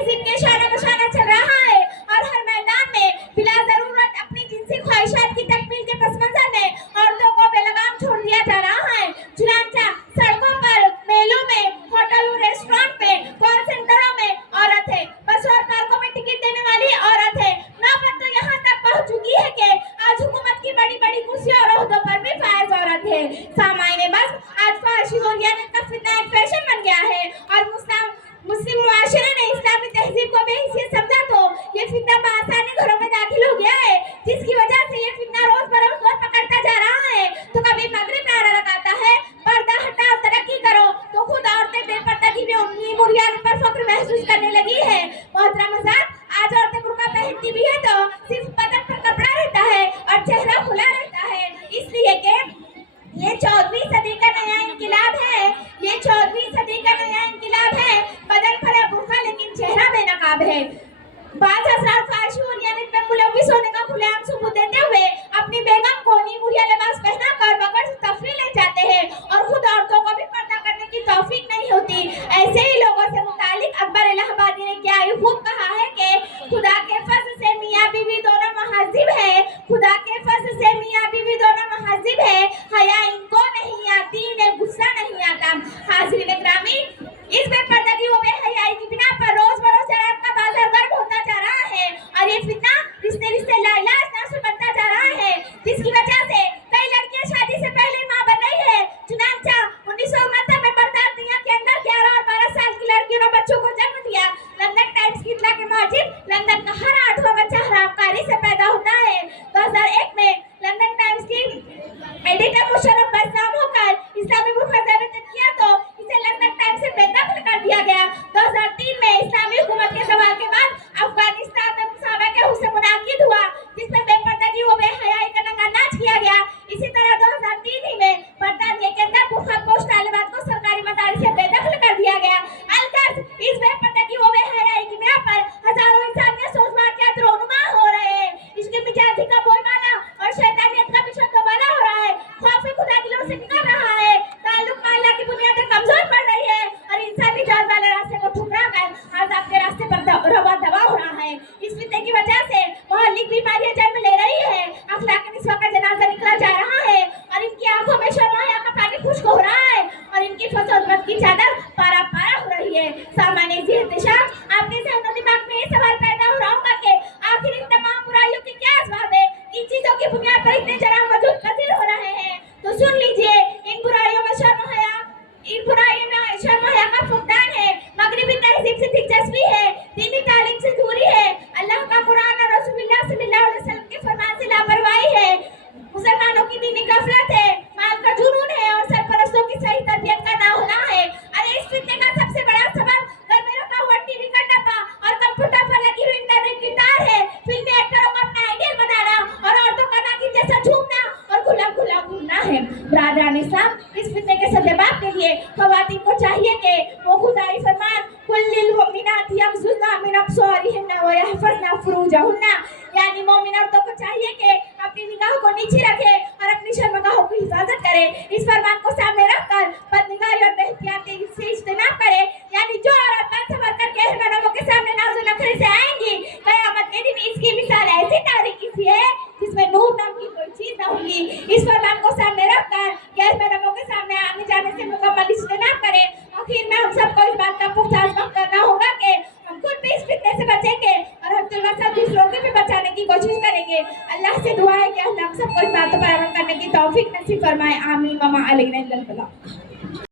तहजीब के शाना बशाना चल रहा है और हर मैदान में बिला जरूरत अपनी जिनसी ख्वाहिशात की तकमील के पस मंजर में औरतों को बेलगाम छोड़ दिया जा रहा है। चुनांचा सड़कों पर, मेलों में, होटलों, रेस्टोरेंट में, कॉल सेंटरों में औरत है, बस और पार्कों में टिकट देने वाली औरत है। नौबत तो यहाँ तक पहुँच चुकी है कि आज हुकूमत की बड़ी बड़ी कुर्सियों और ओहदों पर भी फायज औरत है। सामान्य बस आज फहशी हुर्रियत का फितना एक फैशन बन गया है और मुस्लिम मुआशरे ने इस्लामी तहजीब को बेहैसियत समझा तो ये फितना बआसानी घरों में दाखिल हो गया है, जिसकी वजह से ये फितना रोज बरोज जोर पकड़ता जा रहा है। तो कभी मगरिब नारा लगाता है पर्दा हटाओ तरक्की करो, तो खुद औरतें बेपर्दगी में उन्हीं मुर्गियान पर फख्र महसूस करने लगी है। मोहतरम हज़रात, आज औरतें बुर्का पहनती भी है तो सिर्फ बदन पर कपड़ा रहता है और चेहरा खुला रहता है, इसलिए कि ये 14वीं सदी का नया इनकलाब है। ये 14वीं सदी का नया इनकलाब है। बदन पर है बुर्का लेकिन चेहरा बेनकाब है। बाज़ हज़रात फहशी हुर्रियत में मुलव्विस होने का खुलेआम सबूत देते हुए अपनी बेगम को नीमुरिया लिबास पहनाकर बगैर तफरीह ले जाते हैं और खुद औरतों को भी पर्दा करने की तौफीक नहीं होती। ऐसे ही लोगों से मुतालिक अकबर इलाहाबादी ने क्या ही खूब कहा है कि खुदा के फज़ल से मियाँ बीवी दोनों महज़िब है, खुदा के फज़ल से मियाँ बीवी दोनों महज़िब है, हया इनको नहीं आती, इन्हें गुस्सा नहीं आता। हाज़रीन ग्रामी, इस बेपर्दगी व बेहयाई की बिना पर रोज बरोज शराब का बाजार गर्म होता जा रहा है और ये फितना रिश्ते रिश्ते लाइलाज नासुर बनता जा रहा है, जिसकी वजह से कई लड़कियां शादी से पहले मां बन रही है। चुनांचा 1969 में बरतानिया के अंदर 11 और 12 साल की लड़कियों ने बच्चों को जन्म दिया। लंदन टाइम्स की इत्तला के मुताबिक लंदन का हर 8वां बच्चा हरामकारी से पैदा होता है। 2001 में लंदन टाइम्स की एडिटर मुशर्रफ बदनाम होकर इस्लामी बुर्का किया तो इसे लंदन टाइम्स से बेदखल कर दिया गया। 2003 में इस्लामी हुकूमत के सवाल के बाद अफगानिस्तान में मुसाबके से मुनाकिद हुआ, जिसमें बेपर्दगी व बेहयाई का नंगा नाच किया गया। इसी तरह 2003 ही में बरतानिया के अंदर बुर्का पोश तालिबात को सरकारी मदारिस से बेदखल कर दिया गया। अलगर्ज इस बेपर्दगी व बेहयाई की बिना पर हजारों इंसानियत सोचवार के अतरोनुमा हो रहे हैं। इसके मिजाजी का बोलबाला और शैतानियत का मिशन दोबारा हो रहा है। खौफ खुदा दिलों से निकल रहा है, ताल्लुक में अल्लाह की बुनियादें कमजोर पड़ रही है और इंसानी जान वाले रास्ते को ठुकरा कर आज आपके रास्ते पर रवा दबा हो रहा है। इस फितने की वजह से मोहल्लिक बीमारियां जन्म ले रही है, अखलाक निस्वा का जनाजा निकला जा रहा है और इनकी आंखों में शर्माया का पानी खुश्क हो रहा है और इनकी फसोदमत की चादर पारा पारा हो रही है। सामान्य इर्तिशाम आपके ज़हन दिमाग में ये सवाल पैदा हो रहा होगा कि आखिर इन तमाम बुराइयों के क्या असबाब है, इन चीजों की बुनियाद पर इतने जराम वजूद पजीर हो रहे हैं। तो सुन लीजिए, इन बुराइयों में शर्म हया का फुकदान है, मगरिबी तहजीब से दिलचस्पी है, दीनी तालीम से दूरी है, अल्लाह का कुरान और रसूलुल्लाह सल्लल्लाहु अलैहि वसल्लम के फरमान से लापरवाही है, मुसलमानों की दीनी गफलत है, माल का जुनून है और सरपरस्तों की सही तरबियत का ना होना है। अरे इस फितने का सबसे बड़ा सबब घर में रखा हुआ टीवी का डब्बा और कंप्यूटर पर लगी हुई इंटरनेट की तार है। फिल्मी एक्टरों को अपना आइडियल बनाना और औरतों का नागिन जैसा झूमना और गुलाम गुलाम घूमना है। बरादरान इस्लाम, इस फितने के सद्देबाब के लिए ख्वातीन को चाहिए कि वो खुदाई फरमान कुल्लिल मुमिनात यग़ज़ुज़्ना मिन अब्सारिहिन्ना व यहफ़ज़्ना फ़ुरूजहुन्ना, यानी मोमिन औरतों को चाहिए कि अपनी निगाह को नीचे रखे और अपनी शर्मगाहों की हिफाजत करे। इस फरमान को सामने रखकर बदनिगाही और बेहतियाती से इज्तिनाब करे, यानी जो औरत बन संवर कर कहरबानों के सामने नाज़ो नखरे से आएंगी, क़यामत के दिन इसकी मिसाल ऐसी तारीकी सी है जिसमें नूर नाम की कोई चीज न होगी। इस फरमान को सामने रखकर कहरबानों के सामने आने जाने से मुकम्मल इज्तिनाब करे। आखिर में हम सबको इस बात का पुख्ता